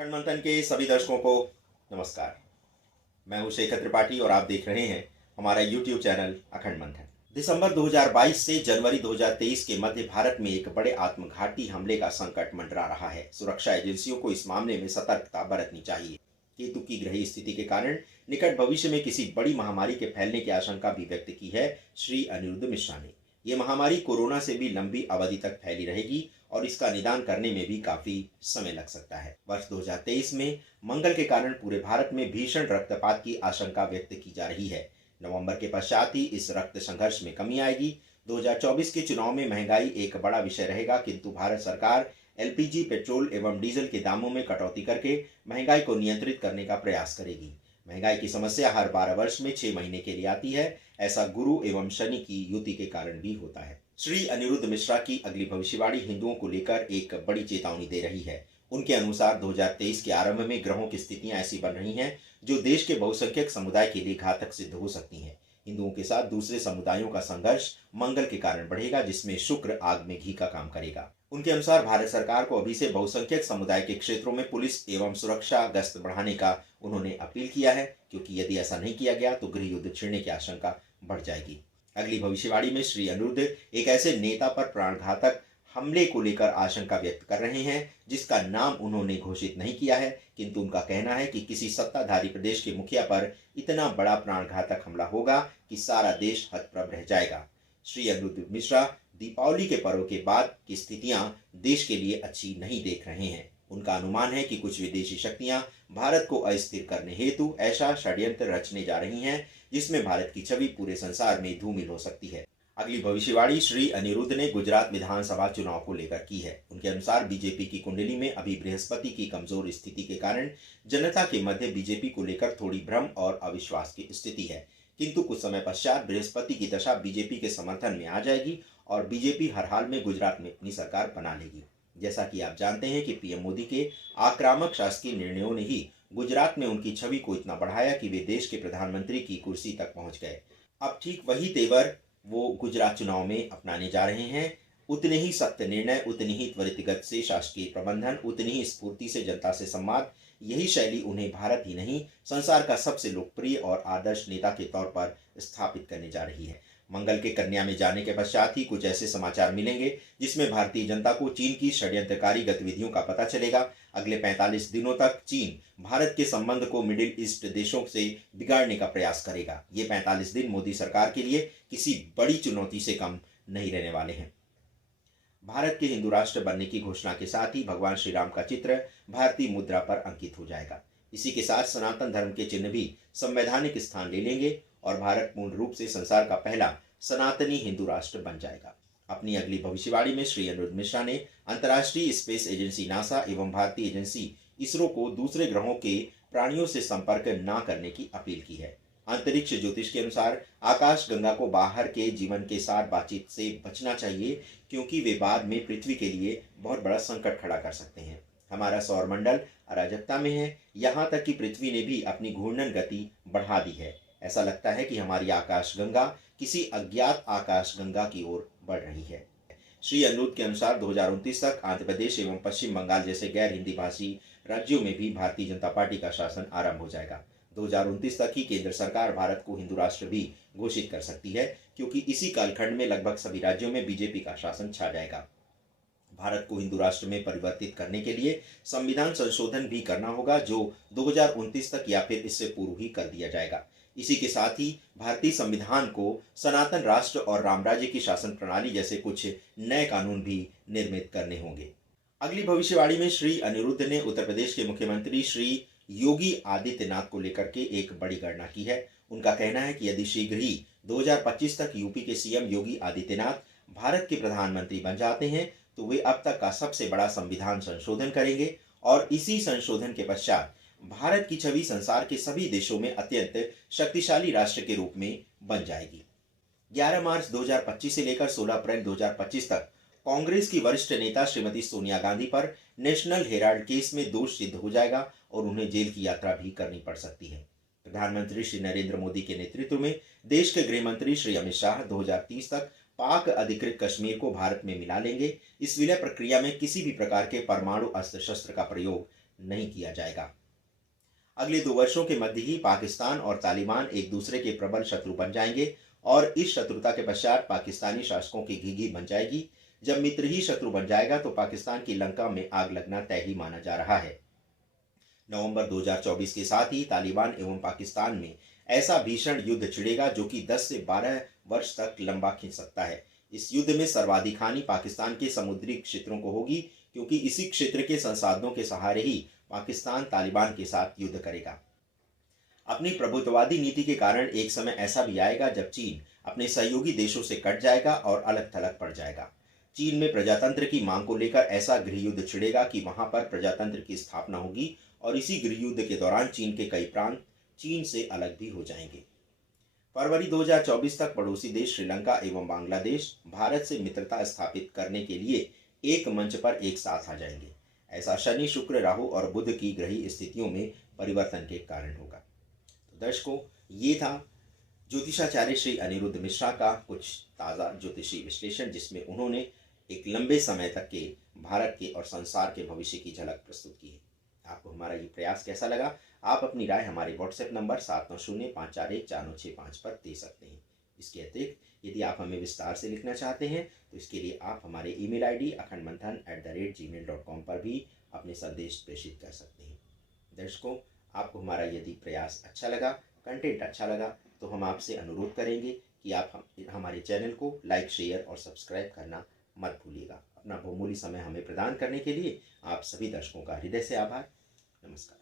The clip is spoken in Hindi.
अखंड मंथन के सभी दर्शकों को नमस्कार। मैं हूं शेखर त्रिपाठी और आप देख रहे हैं हमारा यूट्यूब चैनल अखंड मंथन। दिसंबर 2022 से जनवरी 2023 के मध्य भारत में एक बड़े आत्मघाती हमले का संकट मंडरा रहा है। सुरक्षा एजेंसियों को इस मामले में सतर्कता बरतनी चाहिए। केतु की ग्रही स्थिति के कारण निकट भविष्य में किसी बड़ी महामारी के फैलने की आशंका भी व्यक्त की है श्री अनिरुद्ध मिश्रा ने। ये महामारी कोरोना से भी लंबी अवधि तक फैली रहेगी और इसका निदान करने में भी काफी समय लग सकता है। वर्ष 2023 में मंगल के कारण पूरे भारत में भीषण रक्तपात की आशंका व्यक्त की जा रही है। नवंबर के पश्चात ही इस रक्त संघर्ष में कमी आएगी। 2024 के चुनाव में महंगाई एक बड़ा विषय रहेगा, किंतु भारत सरकार एलपीजी, पेट्रोल एवं डीजल के दामों में कटौती करके महंगाई को नियंत्रित करने का प्रयास करेगी। महंगाई की समस्या हर 12 वर्ष में 6 महीने के लिए आती है। ऐसा गुरु एवं शनि की युति के कारण भी होता है। श्री अनिरुद्ध मिश्रा की अगली भविष्यवाणी हिंदुओं को लेकर एक बड़ी चेतावनी दे रही है। उनके अनुसार 2023 के आरंभ में ग्रहों की स्थितियां ऐसी बन रही हैं जो देश के बहुसंख्यक समुदाय के लिए घातक सिद्ध हो सकती हैं। हिंदुओं के साथ दूसरे समुदायों का संघर्ष मंगल के कारण बढ़ेगा, जिसमें शुक्र आग में घी का काम करेगा। उनके अनुसार भारत सरकार को अभी से बहुसंख्यक समुदाय के क्षेत्रों में पुलिस एवं सुरक्षा गश्त बढ़ाने का उन्होंने अपील किया है, क्योंकि यदि ऐसा नहीं किया गया तो गृह युद्ध छिड़ने की आशंका बढ़ जाएगी। अगली भविष्यवाणी में श्री अनिरुद्ध एक ऐसे नेता पर प्राणघातक हमले को लेकर आशंका व्यक्त कर रहे हैं जिसका नाम उन्होंने घोषित नहीं किया है, किंतु उनका कहना है कि किसी सत्ताधारी प्रदेश के मुखिया पर इतना बड़ा प्राणघातक हमला होगा कि सारा देश हतप्रभ रह जाएगा। श्री अनिरुद्ध मिश्रा दीपावली के पर्व के बाद की स्थितियां देश के लिए अच्छी नहीं देख रहे हैं। उनका अनुमान है कि कुछ विदेशी शक्तियां भारत को अस्थिर करने हेतु ऐसा षड्यंत्र रचने जा रही हैं जिसमें भारत की छवि पूरे संसार में धूमिल हो सकती है। अगली भविष्यवाणी श्री अनिरुद्ध ने गुजरात विधानसभा चुनाव को लेकर की है। उनके अनुसार बीजेपी की कुंडली में अभी बृहस्पति की कमजोर स्थिति के कारण जनता के मध्य बीजेपी को लेकर थोड़ी भ्रम और अविश्वास की स्थिति है, किंतु कुछ समय पश्चात बृहस्पति की दशा बीजेपी के समर्थन में आ जाएगी और बीजेपी हर हाल में गुजरात में अपनी सरकार बना लेगी। जैसा कि आप जानते हैं कि पीएम मोदी के आक्रामक शासकीय निर्णयों ने ही गुजरात में उनकी छवि को इतना बढ़ाया कि वे देश के प्रधानमंत्री की कुर्सी तक पहुंच गए। अब ठीक वही तेवर वो गुजरात चुनाव में अपनाने जा रहे हैं। उतने ही सख्त निर्णय, उतनी ही त्वरित गति से शासकीय प्रबंधन, उतनी ही स्फूर्ति से जनता से संवाद, यही शैली उन्हें भारत ही नहीं संसार का सबसे लोकप्रिय और आदर्श नेता के तौर पर स्थापित करने जा रही है। मंगल के कन्या में जाने के पश्चात ही कुछ ऐसे समाचार मिलेंगे जिसमें भारतीय जनता को चीन की षड्यंत्रकारी गतिविधियों का पता चलेगा। अगले 45 दिनों तक चीन भारत के संबंध को मिडिल ईस्ट देशों से बिगाड़ने का प्रयास करेगा। ये 45 दिन मोदी सरकार के लिए किसी बड़ी चुनौती से कम नहीं रहने वाले हैं। भारत के हिंदू राष्ट्र बनने की घोषणा के साथ ही भगवान श्री राम का चित्र भारतीय मुद्रा पर अंकित हो जाएगा। इसी के साथ सनातन धर्म के चिन्ह भी संवैधानिक स्थान ले लेंगे और भारत पूर्ण रूप से संसार का पहला सनातनी हिंदू राष्ट्र बन जाएगा। अपनी अगली भविष्यवाणी में श्री अनिरुद्ध मिश्रा ने अंतर्राष्ट्रीय स्पेस एजेंसी नासा एवं भारतीय एजेंसी इसरो को दूसरे ग्रहों के प्राणियों से संपर्क न करने की अपील की है। अंतरिक्ष ज्योतिष के अनुसार आकाश गंगा को बाहर के जीवन के साथ बातचीत से बचना चाहिए, क्योंकि वे बाद में पृथ्वी के लिए बहुत बड़ा संकट खड़ा कर सकते हैं। हमारा सौरमंडल अराजकता में है, यहाँ तक कि पृथ्वी ने भी अपनी घूर्णन गति बढ़ा दी है। ऐसा लगता है कि हमारी आकाश गंगा किसी अज्ञात आकाश गंगा की ओर बढ़ रही है। श्री अनिरुद्ध के अनुसार 2029 तक आंध्र प्रदेश एवं पश्चिम बंगाल जैसे गैर हिंदी भाषी राज्यों में भी भारतीय जनता पार्टी का शासन आरंभ हो जाएगा। 2029 तक ही केंद्र सरकार भारत को हिंदू राष्ट्र भी घोषित कर सकती है, क्योंकि इसी कालखंड में लगभग सभी राज्यों में बीजेपी का शासन छा जाएगा। भारत को हिंदू राष्ट्र में परिवर्तित करने के लिए संविधान संशोधन भी करना होगा, जो 2029 तक या फिर इससे पूर्व ही कर दिया जाएगा। इसी के साथ ही भारतीय संविधान को सनातन राष्ट्र और रामराज्य की शासन प्रणाली जैसे कुछ नए कानून भी निर्मित करने होंगे। अगली भविष्यवाणी में श्री अनिरुद्ध ने उत्तर प्रदेश के मुख्यमंत्री श्री योगी आदित्यनाथ को लेकर के एक बड़ी गणना की है। उनका कहना है कि यदि शीघ्र ही 2025 तक यूपी के सीएम योगी आदित्यनाथ भारत के प्रधानमंत्री बन जाते हैं तो वे अब तक का सबसे बड़ा संविधान संशोधन करेंगे और इसी संशोधन के पश्चात भारत की छवि संसार के सभी देशों में अत्यंत शक्तिशाली राष्ट्र के रूप में बन जाएगी। 11 मार्च 2025 से लेकर 16 अप्रैल 2025 तक कांग्रेस की वरिष्ठ नेता श्रीमती सोनिया गांधी पर नेशनल हेराल्ड केस में दोष सिद्ध हो जाएगा और उन्हें जेल की यात्रा भी करनी पड़ सकती है। प्रधानमंत्री श्री नरेंद्र मोदी के नेतृत्व में देश के गृह मंत्री श्री अमित शाह 2030 तक पाक अधिकृत कश्मीर को भारत में मिला लेंगे। इस विलय प्रक्रिया में किसी भी प्रकार के परमाणु अस्त्र शस्त्र का प्रयोग नहीं किया जाएगा। अगले 2 वर्षों के मध्य ही पाकिस्तान और तालिबान एक दूसरे के प्रबल शत्रु बन जाएंगे और इस शत्रुता के पश्चात पाकिस्तानी शासकों की घिघी बन जाएगी। जब मित्र ही शत्रु बन जाएगा तो पाकिस्तान की लंका में आग लगना तय ही माना जा रहा है। नवंबर 2024 के साथ ही तालिबान एवं पाकिस्तान में ऐसा भीषण युद्ध छिड़ेगा जो कि 10 से 12 वर्ष तक लंबा खिंच सकता है। इस युद्ध में सर्वाधिक हानि पाकिस्तान के समुद्री क्षेत्रों को होगी, क्योंकि इसी क्षेत्र के संसाधनों के सहारे ही पाकिस्तान तालिबान के साथ युद्ध करेगा। अपनी प्रभुत्ववादी नीति के कारण एक समय ऐसा भी आएगा जब चीन अपने सहयोगी देशों से कट जाएगा और अलग थलग पड़ जाएगा। चीन में प्रजातंत्र की मांग को लेकर ऐसा गृहयुद्ध छिड़ेगा कि वहां पर प्रजातंत्र की स्थापना होगी और इसी गृहयुद्ध के दौरान चीन के कई प्रांत चीन से अलग भी हो जाएंगे। फरवरी 2024 तक पड़ोसी देश श्रीलंका एवं बांग्लादेश भारत से मित्रता स्थापित करने के लिए एक मंच पर एक साथ आ जाएंगे। ऐसा शनि, शुक्र, राहु और बुध की ग्रही स्थितियों में परिवर्तन के कारण होगा। तो दर्शकों, ये था ज्योतिषाचार्य श्री अनिरुद्ध मिश्रा का कुछ ताज़ा ज्योतिषी विश्लेषण, जिसमें उन्होंने एक लंबे समय तक के भारत के और संसार के भविष्य की झलक प्रस्तुत की है। आपको हमारा ये प्रयास कैसा लगा? आप अपनी राय हमारे व्हाट्सएप नंबर 7905414965 पर दे सकते हैं। इसके अतिरिक्त यदि आप हमें विस्तार से लिखना चाहते हैं तो इसके लिए आप हमारे ईमेल आईडी akhandmanthan@gmail.com पर भी अपने संदेश प्रेषित कर सकते हैं। दर्शकों, आपको हमारा यदि प्रयास अच्छा लगा, कंटेंट अच्छा लगा, तो हम आपसे अनुरोध करेंगे कि आप हमारे चैनल को लाइक, शेयर और सब्सक्राइब करना मत भूलिएगा। अपना बहुमूल्य समय हमें प्रदान करने के लिए आप सभी दर्शकों का हृदय से आभार। नमस्कार।